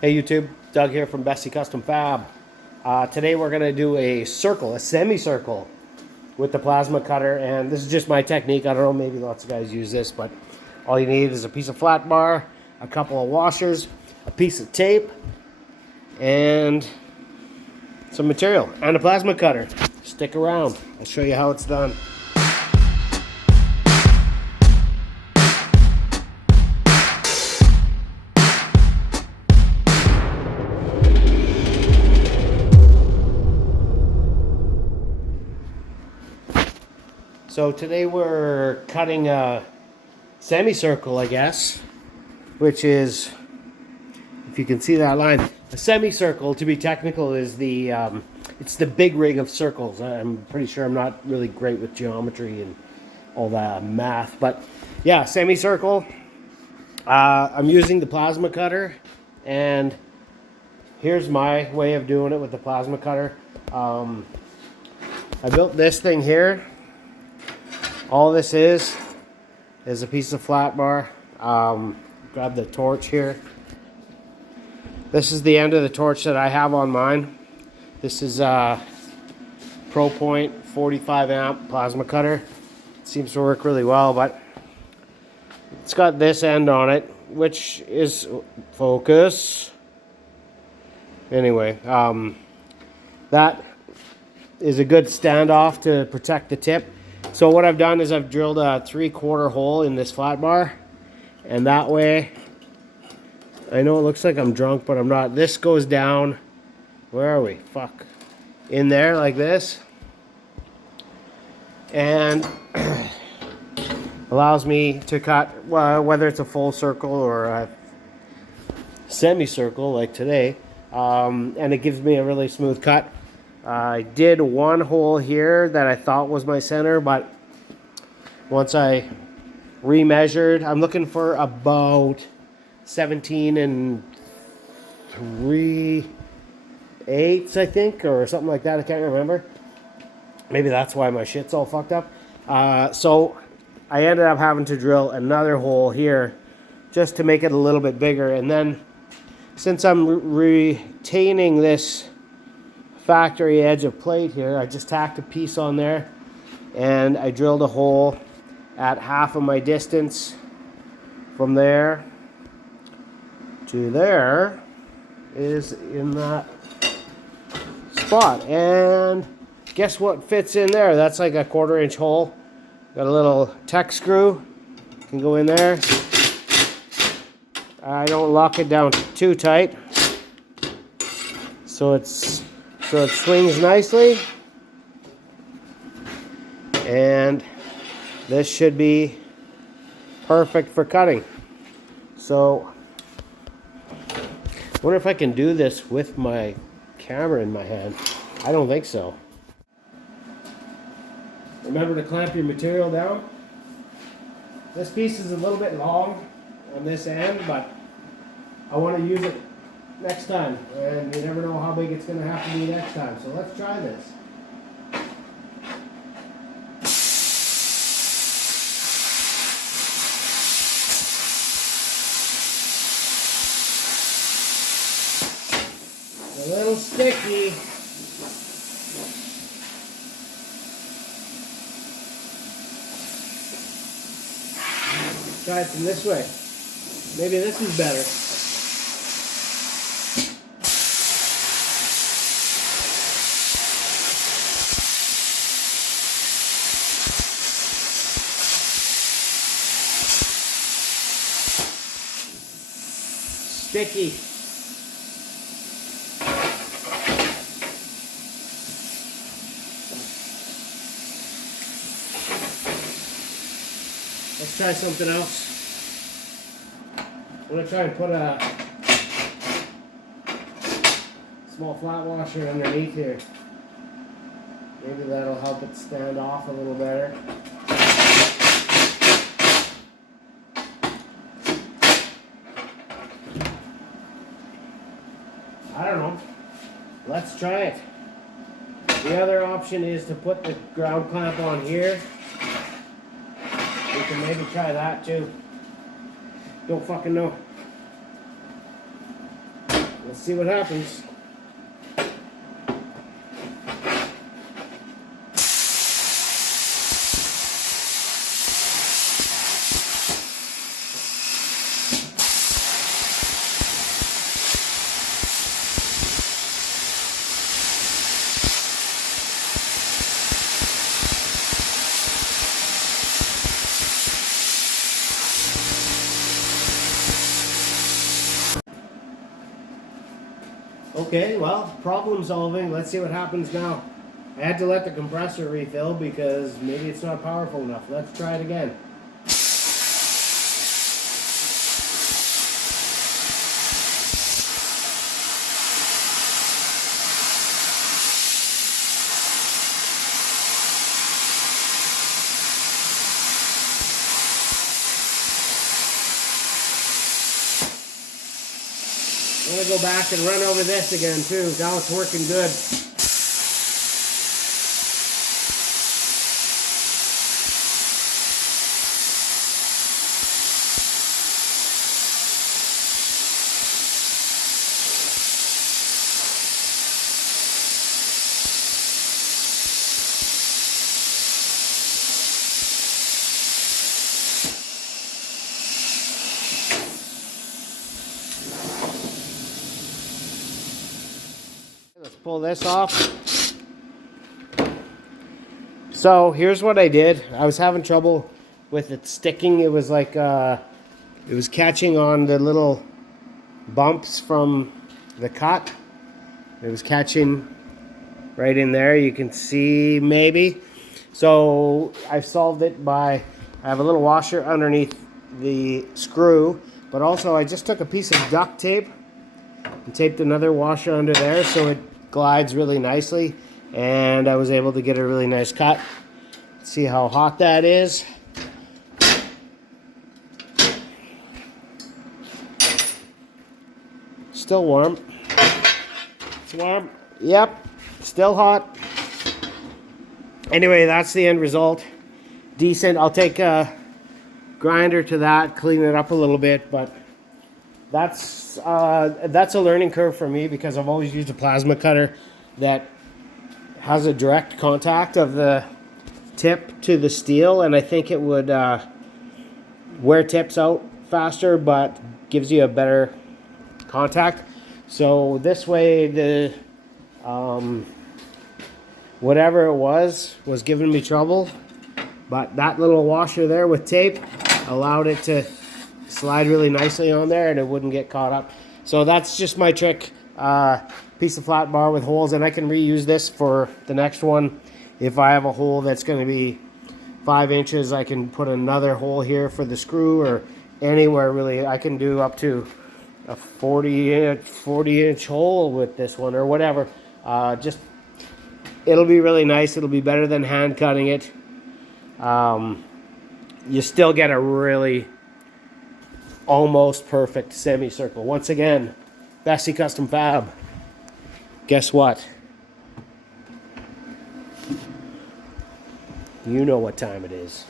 Hey YouTube, Doug here from Bessie Custom Fab. Today we're going to do a circle, a semicircle with the plasma cutter, and this is just my technique. I don't know, maybe lots of guys use this, but all you need is a piece of flat bar, a couple of washers, a piece of tape, and some material, and a plasma cutter. Stick around, I'll show you how it's done. So today we're cutting a semicircle, I guess, which is, if you can see that line, a semicircle, to be technical, is the it's the big rig of circles. I'm pretty sure I'm not really great with geometry and all that math, but yeah, semicircle. I'm using the plasma cutter, and here's my way of doing it with the plasma cutter. I built this thing here. All this is a piece of flat bar. Grab the torch here. This is the end of the torch that I have on mine. This is a ProPoint 45 amp plasma cutter. It seems to work really well, but it's got this end on it, which is focus. Anyway, that is a good standoff to protect the tip. So what I've done is I've drilled a 3/4 hole in this flat bar, and that way, I know it looks like I'm drunk, but I'm not. This goes down, where are we? Fuck. In there like this, and allows me to cut, whether it's a full circle or a semicircle like today, and it gives me a really smooth cut. I did one hole here that I thought was my center, but once I remeasured, I'm looking for about 17 3/8, I think, or something like that. I can't remember. Maybe that's why my shit's all fucked up. So I ended up having to drill another hole here just to make it a little bit bigger. And then since I'm retaining this factory edge of plate here, I just tacked a piece on there, and I drilled a hole at half of my distance from there to there is in that spot. And guess what fits in there? That's like a 1/4 inch hole. Got a little tech screw, can go in there. I don't lock it down too tight, so it swings nicely, and this should be perfect for cutting. So I wonder if I can do this with my camera in my hand. I don't think so. Remember to clamp your material down. This piece is a little bit long on this end, but I want to use it next time, and you never know how big it's going to have to be next time. So let's try this. It's a little sticky. Let's try it from this way. Maybe this is better. Sticky. Let's try something else. I'm going to try and put a small flat washer underneath here. Maybe that'll help it stand off a little better. I don't know. Let's try it. The other option is to put the ground clamp on here. We can maybe try that too. Don't fucking know. let's see what happens. Okay, well, problem solving. Let's see what happens now. I had to let the compressor refill because maybe it's not powerful enough. Let's try it again. I'm going to go back and run over this again too. Now it's working good. Let's pull this off. So here's what I did. I was having trouble with it sticking. It was like it was catching on the little bumps from the cut. It was catching right in there. You can see maybe. So I've solved it by, I have a little washer underneath the screw, but also I just took a piece of duct tape and taped another washer under there so it glides really nicely, and I was able to get a really nice cut. See how hot that is. Still warm. It's warm. Yep, still hot. Anyway, that's the end result. Decent. I'll take a grinder to that, clean it up a little bit, but that's a learning curve for me because I've always used a plasma cutter that has a direct contact of the tip to the steel, and I think it would wear tips out faster but gives you a better contact. So this way the whatever it was giving me trouble, but that little washer there with tape allowed it to slide really nicely on there and it wouldn't get caught up. So that's just my trick. Piece of flat bar with holes, and I can reuse this for the next one. If I have a hole that's going to be 5 inches, I can put another hole here for the screw, or anywhere really. I can do up to a 40-inch hole with this one or whatever. Just it'll be really nice. It'll be better than hand cutting it. You still get a really almost perfect semicircle. Once again, Bessie Custom Fab. Guess what? You know what time it is.